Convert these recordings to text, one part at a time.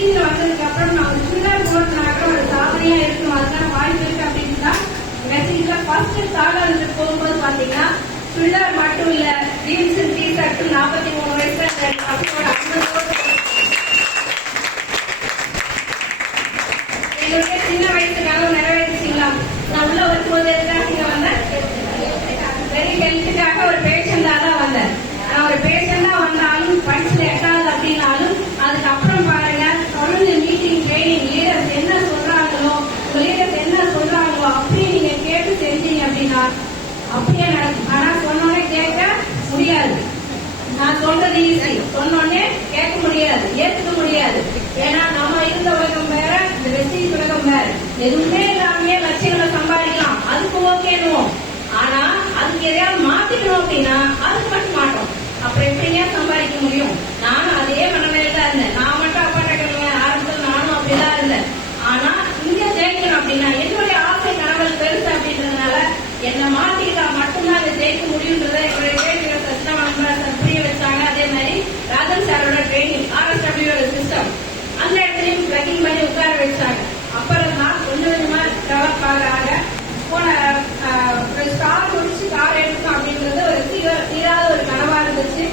வெஸ்டீஜ்ல வந்ததுக்கு அப்புறம் நான் ஒரு சுடிதார் போடுறதுனாக்க ஒரு சாதனையா இருக்கணும், அதுக்கான வாய்ப்பு இருக்கு அப்படின்னு தான் வெஸ்டீஜ்ல ஃபர்ஸ்ட் தாளாளருக்கு போகும்போது பாத்தீங்கன்னா சுடிதார் மட்டும் இல்ல, ஜீன்ஸ் டிஷர்ட் 43 வயசுல என்னுடைய சின்ன வயசு கனவு நிறைவேறிச்சிங்களா? நான் உள்ள வரும்போது எதுக்காக வந்தேன், வெரி ஹெல்த்துக்காக ஒரு பேஷண்டா தான் வந்தேன். நான் ஒரு பேஷண்டா வந்தாலும் படிச்சுல எட்டாவது அப்படின்னாலும் அதுக்கப்புறம் பாருங்க தொடர்ந்து மீட்டிங் ட்ரைனிங் லீடர்ஸ் என்ன சொல்றாங்களோ லீடர்ஸ் என்ன சொல்றாங்களோ அப்படியே நீங்க கேட்டு செஞ்சீங்க அப்படின்னா அப்படியே நடக்கும். ஆனா சொன்னோடனே கேட்க முடியாது, நான் சொல்றது ஈஸி, சொன்னோடனே கேட்க முடியாது, ஏத்துக்க முடியாது. ஏன்னா நம்ம இருந்த உலகம் வேற, இந்த வெஸ்டீஜ் உலகம் வேற. எதுவுமே இல்லாமே லட்சியங்களை சம்பாதிக்கலாம், அதுக்கு ஓகேனுவோம். ஆனா அதுக்கு எதையாவது மாத்திக்கணும் அப்படின்னா அதுக்கு மட்டும் மாட்டோம். அப்புறம் எப்படியா சம்பாதிக்க முடியும்? நானும் அதே மனநிலையில தான் இருந்தேன். நான் மட்டும் அப்பாட்ட கேட்கல ஆரம்பத்தில் நானும் அப்படிதான் இருந்தேன். ஆனா இங்க ஜெயிக்கணும் அப்படின்னா என்னுடைய ஆசை கனவுகள் பெருசு அப்படின்றதுனால என்னை மாத்திக்கிட்டா மட்டும்தான் அதை ஜெயிக்க முடியுன்றத என்னுடைய கேள்விகள் சச்சிதானந்த புரிய வச்சாங்க. அதே மாதிரி ராஜன் சாரோட ட்ரைனிங் RSW சிஸ்டம் அந்த இடத்துலயும் ட்ரெக்கிங் பண்ணி உட்கார வச்சாங்க. அப்புறம் தான் கொஞ்சம் கொஞ்சமா டெவலப் ஆக போன ஸ்டார் முடிச்சு கார் எடுக்கணும் அப்படின்றது ஒரு தீராத ஒரு கனவா இருந்துச்சு.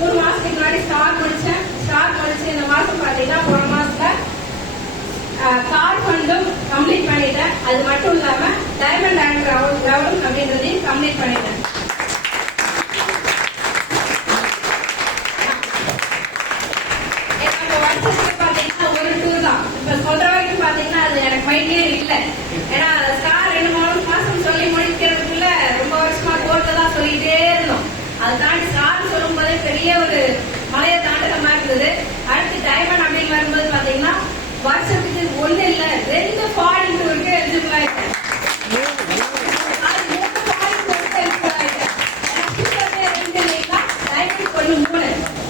3 மாசத்துக்கு முன்னாடி ஸ்டார் முடிச்சேன். ஸ்டார் முடிச்சு இந்த மாசம் பாத்தீங்கன்னா போன மாசத்துல கார் ஃபண்டும் கம்ப்ளீட் பண்ணிட்டேன். அது மட்டும் இல்லாம டைமண்ட் ஆங்கர் லெவலும் அப்படின்றதையும் கம்ப்ளீட் பண்ணிட்டேன். வருஷத்துக்கு பாத்தீங்கன்னா ஒரு டூர் தான். இப்ப சொல்ற வரைக்கும் பாத்தீங்கன்னா அது எனக்கு மைண்ட்லயே இல்லை. ஏன்னா ஸ்டார் 2 மாசம் சொல்லி முடிக்கிறதுக்குள்ள ரொம்ப வருஷமா கோர்ட்லதான் சொல்லிட்டே இருந்தோம். அது தாண்டி ஸ்டார் சொல்லும் போதே பெரிய ஒரு மலையை தாண்டத மாதிரி இருந்தது. அடுத்து டைமண்ட் அப்படின்னு வரும்போது பாத்தீங்கன்னா வருஷத்துக்கு 1 இல்ல 2 ஃபாரின் டூருக்கு எலிஜிபிள் ஆயிட்டேன்.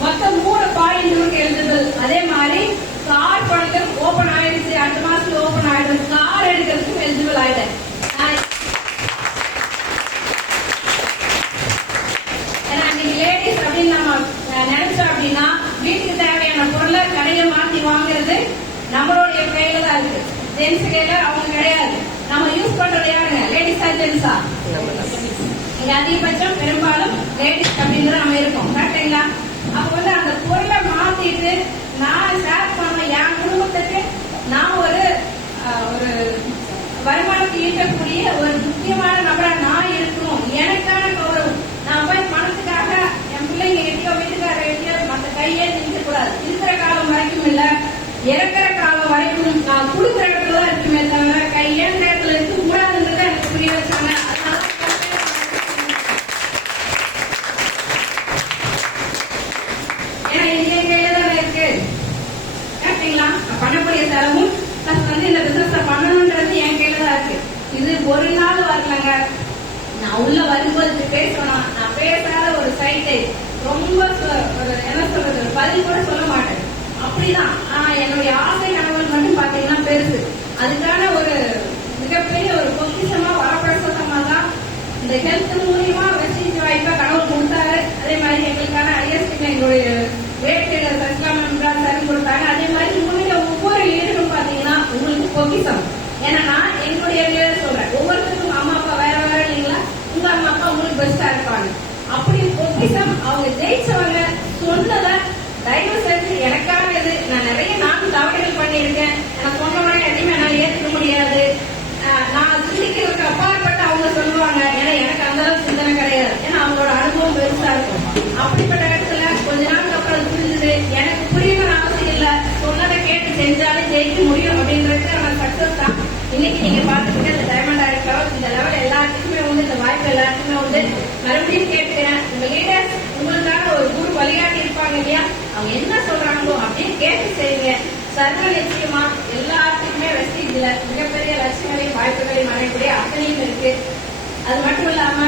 மொத்தம் 3 ஃபாரின் டூருக்கு எலிஜிபிள். அதே மாதிரி கார் பணத்தும் ஓபன் ஆயிடுச்சு, அடுத்த மாசத்துல ஓபன் ஆயிடுச்சு. கார் எடுக்கிறதுக்கும் எலிஜிபிள் ஆயிட்டேன். ஏன்னா இன்னைக்கு லேடிஸ் அப்படின்னு நம்ம நினைச்சோம் அப்படின்னா வீட்டுக்கு தேவையான பொருளை கடையை மாத்தி வாங்குறது நம்மளுடைய கையில தான் இருக்கு. ஜென்ஸ் கையில அவங்க கிடையாது. நம்ம யூஸ் பண்றது யாருங்க, லேடிஸா ஜென்ஸா? இங்க அதிகபட்சம் பெரும்பாலும் லேடிஸ் அப்படின்றது நம்ம இருக்கோம், கரெக்டுங்களா? அப்ப அந்த பொருளை மாத்திட்டு நான் ஷேர் பண்ண என் குடும்பத்துக்கு நான் ஒரு வருமானத்தை ஈட்டக்கூடிய ஒரு முக்கியமான நபரா நான் இருக்கணும். எனக்கான கௌரவம். நான் போய் பணத்துக்காக என் பிள்ளைங்க எட்டியோ வீட்டுக்கார எட்டியோ மற்ற கையே நிற்க கூடாது. இருக்கிற காலம் வரைக்கும் இல்ல, இறக்குற காலம் வரைக்கும் நான் கொடுக்குற இடத்துல தான் இருக்குமே தவிர கையேந்த இடத்துல இருக்க கூடாதுன்றத எனக்கு புரிய வச்சாங்க. ஏன்னா இது என் கையில தானே இருக்கு, கேட்டீங்களா? பண்ணக்கூடிய செலவும் பிளஸ் இந்த பிசினஸ் பண்ணணும்ன்றது என் கையில தான் இருக்கு. இது ஒரு நாள் வரலங்க. நான் உள்ள வரும்போது பேசணும், நான் பேசாத ஒரு சைட்டை ரொம்ப என்ன சொல்றது பதில் கூட சொல்ல மாட்டேன். அப்படிதான் என்னுடைய ஆசை கனவுகள் மட்டும் பாத்தீங்கன்னா பெருசு. அதுக்கான ஒரு மிகப்பெரிய ஒரு பொக்கிஷமா வரப்பிரசமா தான் இந்த ஹெல்த் மூலியமா வெஸ்டீஜ் வாய்ப்பா கனவு கொடுத்தாரு. அதே மாதிரி எங்களுக்கான ஐஎஸ்டி எங்களுடைய வேட்டையர் சசிகாமன் சார் கொடுத்தாங்க. அதே மாதிரி உங்களுடைய ஒவ்வொரு லீடரும் பாத்தீங்கன்னா உங்களுக்கு பொக்கிஷம். ஏன்னா நான் என்னுடைய லீடர் சொல்றேன், ஒவ்வொருத்தருக்கும் அம்மா அப்பா வேற வேற இல்லைங்களா? உங்க அம்மா அப்பா உங்களுக்கு பெஸ்டா இருப்பாங்க. அப்படி பொக்கிஷம் அவங்க ஜெயிச்சவங்க சொன்னதை தயவு செஞ்சு எனக்கான இது. நான் நிறைய தவறுகள் பண்ணியிருக்கேன். எனக்கு சொன்னோட எதையுமே நான் ஏற்றுக்க முடியாது. நான் சிந்திக்கிறதுக்கு அப்பாற்பட்ட அவங்க சொல்லுவாங்க. ஏன்னா எனக்கு அந்த அளவுக்கு சிந்தனை கிடையாது. ஏன்னா அவங்களோட அனுபவம் பெருசா இருக்கும். அப்படிப்பட்ட இடத்துல கொஞ்ச நாளுக்கு அப்புறம் புரிஞ்சுது, எனக்கு புரியணும்னு அவசியம் இல்லை, சொன்னதை கேட்டு செஞ்சாலே ஜெயிக்க முடியும் அப்படின்றது நான் சக்சஸ் தான். இன்னைக்கு நீங்க பாத்துக்கிட்டு இந்த டைமண்ட் ஆயிருக்கலாம் இந்த லெவல் எல்லாத்துக்குமே உண்டு, இந்த வாய்ப்பு எல்லாத்துக்குமே உண்டு. மறுபடியும் கேட்கிறேன், உங்க லீடர்ஸ் உங்களுக்கான ஒரு குரு வழிகாட்டி இருப்பாங்க இல்லையா? அவங்க என்ன சொல்றாங்களோ அப்படின்னு கேட்டு செய்யுங்க. சர்வ நிச்சயமா எல்லாத்துக்குமே வெஸ்டீஜ்ல மிகப்பெரிய லட்சியங்களையும் வாய்ப்புகளையும் அடையக்கூடிய அத்தனையும் இருக்கு. அது மட்டும் இல்லாம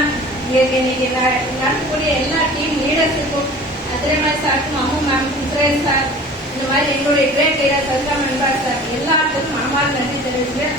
இன்னைக்கு நடக்கக்கூடிய எல்லா டீம் லீடர்ஸுக்கும் அதிரமாய் சாருக்கும் அம்மு மேம் சுரேஷ் சார் இந்த மாதிரி எங்களுடைய கிரேட் லீடர் சசிகாமன் சார் எல்லாத்துக்கும் மனமார்ந்த நன்றி தெரிவிக்கிறேன்.